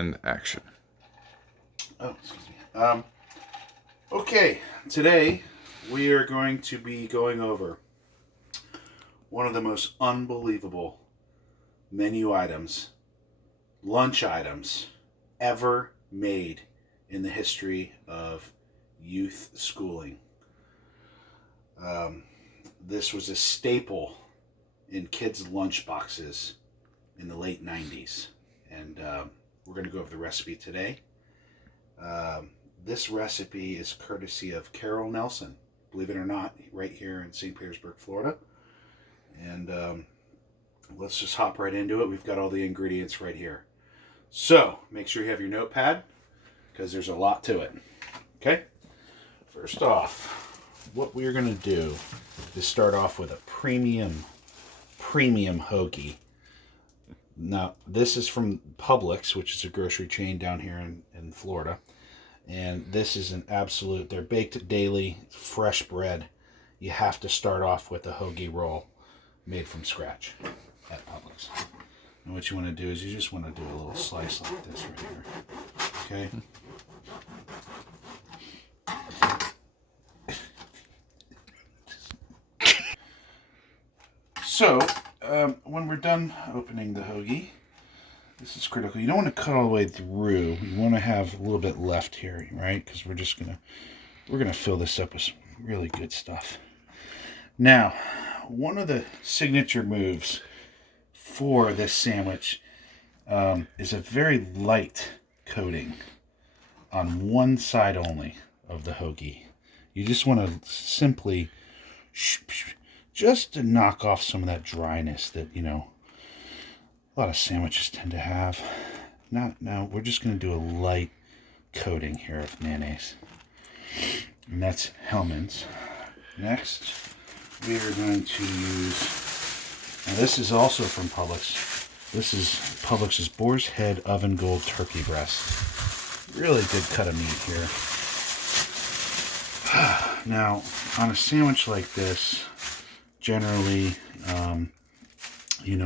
and action. Oh, excuse me. Okay, today we are going to be going over one of the most unbelievable menu items, lunch items, ever made in the history of youth schooling. This was a staple in kids' lunch boxes in the late 90s. And we're going to go over the recipe today. This recipe is courtesy of Carol Nelson, believe it or not, right here in St. Petersburg, Florida. And let's just hop right into it. We've got all the ingredients right here. So make sure you have your notepad because there's a lot to it. Okay? First off, what we're going to do is start off with a premium hoagie. Now, this is from Publix, which is a grocery chain down here in Florida. And this is an absolute, they're baked daily, fresh bread. You have to start off with a hoagie roll made from scratch at Publix. And what you want to do is you just want to do a little slice like this right here. Okay? So, when we're done opening the hoagie, this is critical. You don't want to cut all the way through. You want to have a little bit left here, right? Because we're gonna fill this up with some really good stuff. Now, one of the signature moves for this sandwich is a very light coating on one side only of the hoagie. You just want to simply just to knock off some of that dryness that, a lot of sandwiches tend to have. Now, we're just going to do a light coating here of mayonnaise. And that's Hellmann's. Next, we are going to use, now this is also from Publix. This is Publix's Boar's Head Oven Gold Turkey Breast. Really good cut of meat here. Now, on a sandwich like this, generally,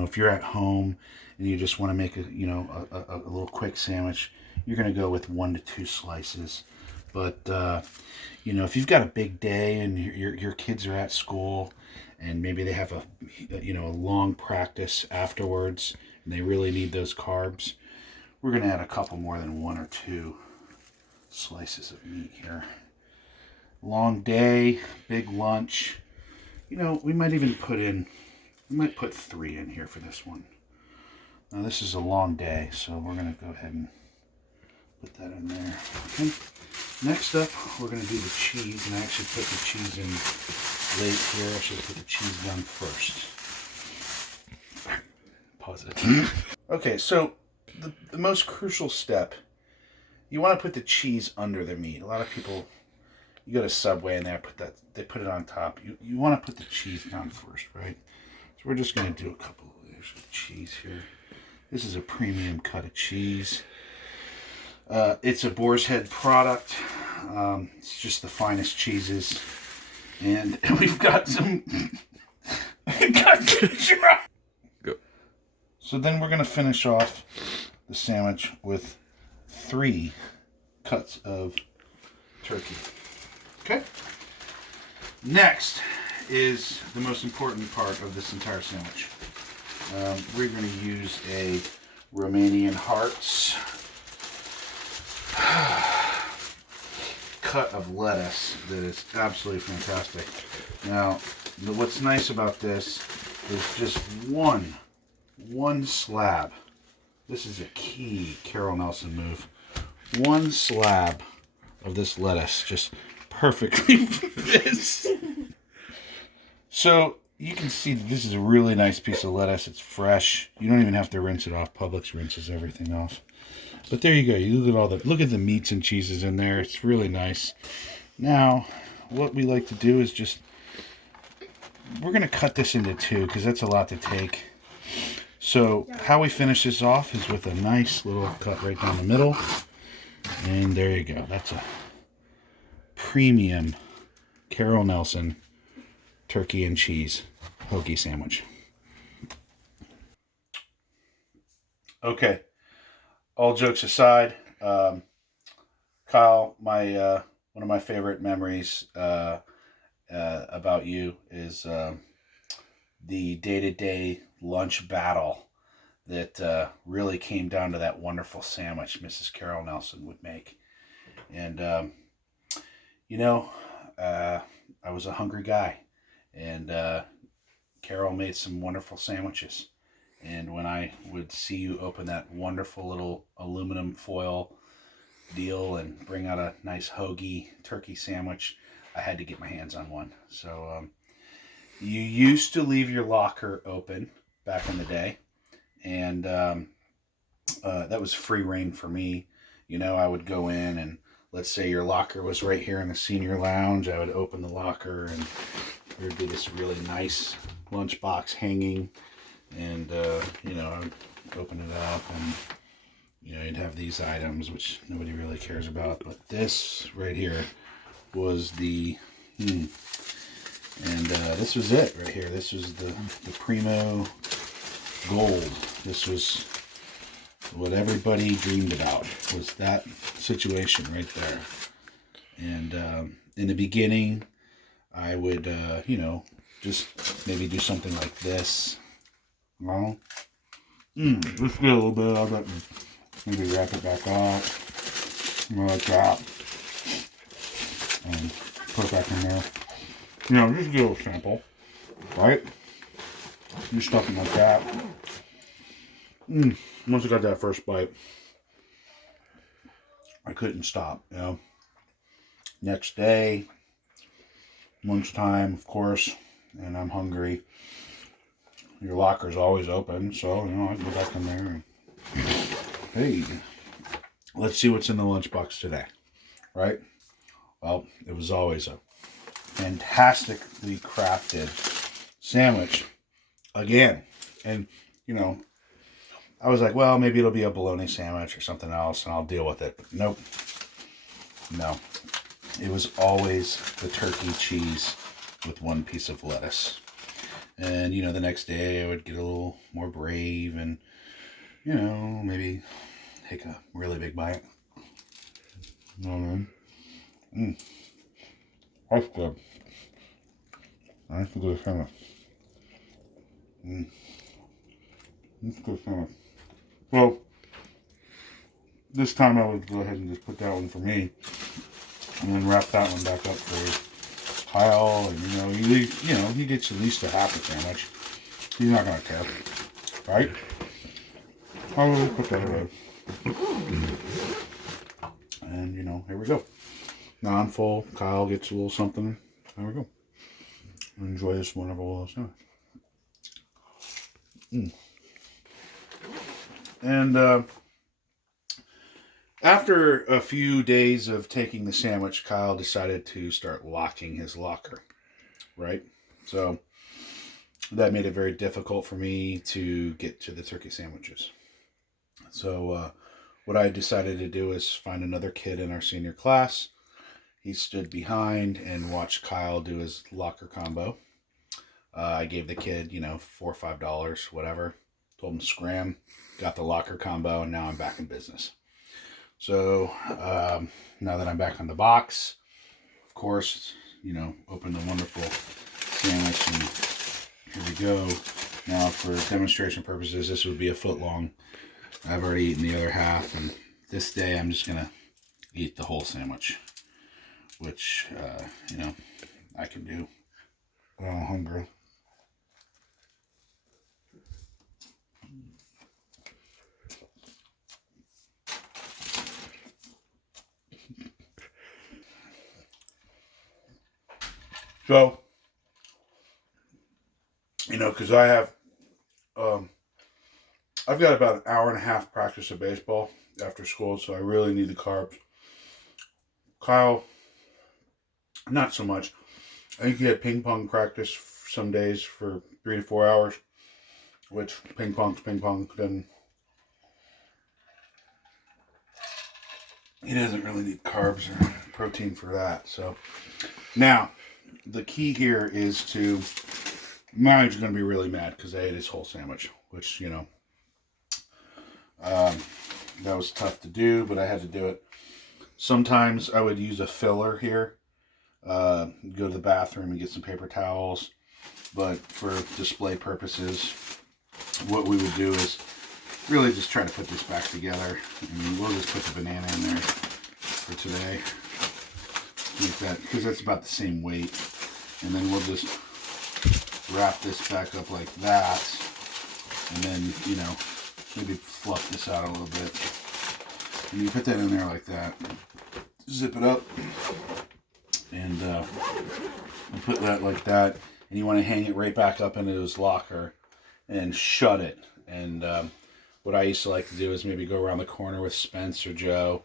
if you're at home and you just want to make a little quick sandwich, you're going to go with 1 to 2 slices. But if you've got a big day and your kids are at school and maybe they have a long practice afterwards and they really need those carbs, we're going to add a couple more than 1 or 2 slices of meat here. Long day, big lunch. We might put 3 in here for this one. Now this is a long day, so we're going to go ahead and put that in there. Okay. Next up, we're going to do the cheese, and I actually put the cheese in late here. I should put the cheese down first. Pause it. Okay, so the most crucial step, you want to put the cheese under the meat. A lot of people, you go to Subway and they put it on top. You want to put the cheese down first, right? So we're just going to do a couple of layers of cheese here. This is a premium cut of cheese. It's a Boar's Head product. It's just the finest cheeses. And we've got some... Go. So then we're going to finish off the sandwich with 3 cuts of turkey. Okay? Next is the most important part of this entire sandwich. We're going to use a Romanian Hearts cut of lettuce that is absolutely fantastic. Now, what's nice about this is just one slab. This is a key Carol Nelson move. 1 slab of this lettuce just perfectly fits. So you can see that this is a really nice piece of lettuce. It's fresh. You don't even have to rinse it off. Publix rinses everything off. But there you go. You look at the meats and cheeses in there. It's really nice. Now, what we like to do is we're going to cut this into 2 because that's a lot to take. So how we finish this off is with a nice little cut right down the middle. And there you go. That's a premium Carol Nelson turkey and cheese hoagie sandwich. Okay. all jokes aside, Kyle, my one of my favorite memories about you is the day-to-day lunch battle that really came down to that wonderful sandwich Mrs. Carol Nelson would make. And you know, uh, I was a hungry guy, and Carol made some wonderful sandwiches. And when I would see you open that wonderful little aluminum foil deal and bring out a nice hoagie turkey sandwich, I had to get my hands on one. So you used to leave your locker open back in the day, and that was free reign for me. You know, I would go in and let's say your locker was right here in the senior lounge. I would open the locker and there would be this really nice lunchbox hanging, and you know, I would open it up and you know, you'd have these items which nobody really cares about, but this right here was the and this was it right here. This was the primo gold. This was what everybody dreamed about, was that situation right there. And in the beginning, I would, you know, just maybe do something like this. Well, just get a little bit of it and maybe wrap it back up, like that, and put it back in there. You know, just get a little sample, right? Do something like that. Once I got that first bite, I couldn't stop, you know. Next day, lunchtime, of course, and I'm hungry. Your locker's always open, so, you know, I go back in there and, hey, let's see what's in the lunchbox today, right? Well, it was always a fantastically crafted sandwich again. And, you know, I was like, well, maybe it'll be a bologna sandwich or something else and I'll deal with it. But nope. No. It was always the turkey cheese with one piece of lettuce. And, you know, the next day I would get a little more brave and, you know, maybe take a really big bite. You know what I mean? That's good. That's a good sandwich. That's a good sandwich. Well, this time I would go ahead and just put that one for me, and then wrap that one back up for Kyle. And you know, he gets at least a half a sandwich. He's not gonna care, right? I will put that away. And you know, here we go. Now I'm full. Kyle gets a little something. There we go. Enjoy this wonderful little sandwich. And after a few days of taking the sandwich, Kyle decided to start locking his locker, right? So that made it very difficult for me to get to the turkey sandwiches. So what I decided to do is find another kid in our senior class. He stood behind and watched Kyle do his locker combo. I gave the kid, you know, $4 or $5, whatever. Told him to scram, got the locker combo, and now I'm back in business. So now that I'm back on the box, of course, you know, open the wonderful sandwich, and here we go. Now, for demonstration purposes, this would be a foot long. I've already eaten the other half, and this day I'm just gonna eat the whole sandwich, which you know, I can do. I'm hungry. So, you know, because I've got about an hour and a half practice of baseball after school, so I really need the carbs. Kyle, not so much. I think he had ping pong practice some days for 3 to 4 hours, which ping pong's ping pong. Then he doesn't really need carbs or protein for that. So now, the key here is to, Mario's going to be really mad because I ate his whole sandwich, which, you know, That was tough to do, but I had to do it. Sometimes I would use a filler here. Go to the bathroom and get some paper towels. But for display purposes, what we would do is really just try to put this back together. And we'll just put the banana in there for today. Like that, because that's about the same weight. And then we'll just wrap this back up like that. And then, you know, maybe fluff this out a little bit. And you put that in there like that. Zip it up. And put that like that. And you want to hang it right back up into his locker and shut it. And what I used to like to do is maybe go around the corner with Spence or Joe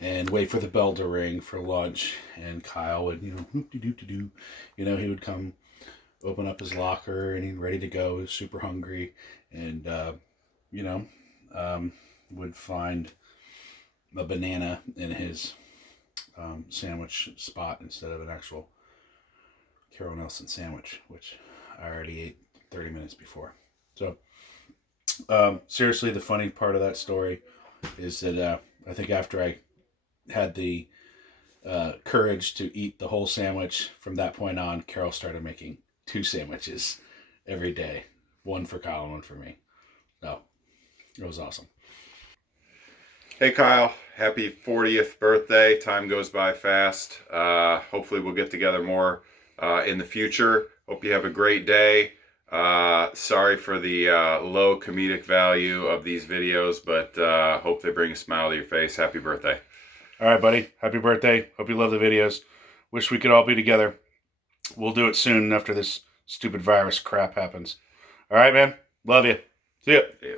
and wait for the bell to ring for lunch. And Kyle would, you know, hoop-de-doop-de-doo. You know, he would come open up his locker and he's ready to go. He was super hungry. And, you know, would find a banana in his sandwich spot instead of an actual Carol Nelson sandwich, which I already ate 30 minutes before. So, seriously, the funny part of that story is that I think after I had the courage to eat the whole sandwich, from that point on, Carol started making 2 sandwiches every day. One for Kyle and one for me. So, it was awesome. Hey Kyle, happy 40th birthday. Time goes by fast. Hopefully we'll get together more in the future. Hope you have a great day. Sorry for the low comedic value of these videos, but hope they bring a smile to your face. Happy birthday. All right, buddy. Happy birthday. Hope you love the videos. Wish we could all be together. We'll do it soon after this stupid virus crap happens. All right, man. Love you. See ya. See ya.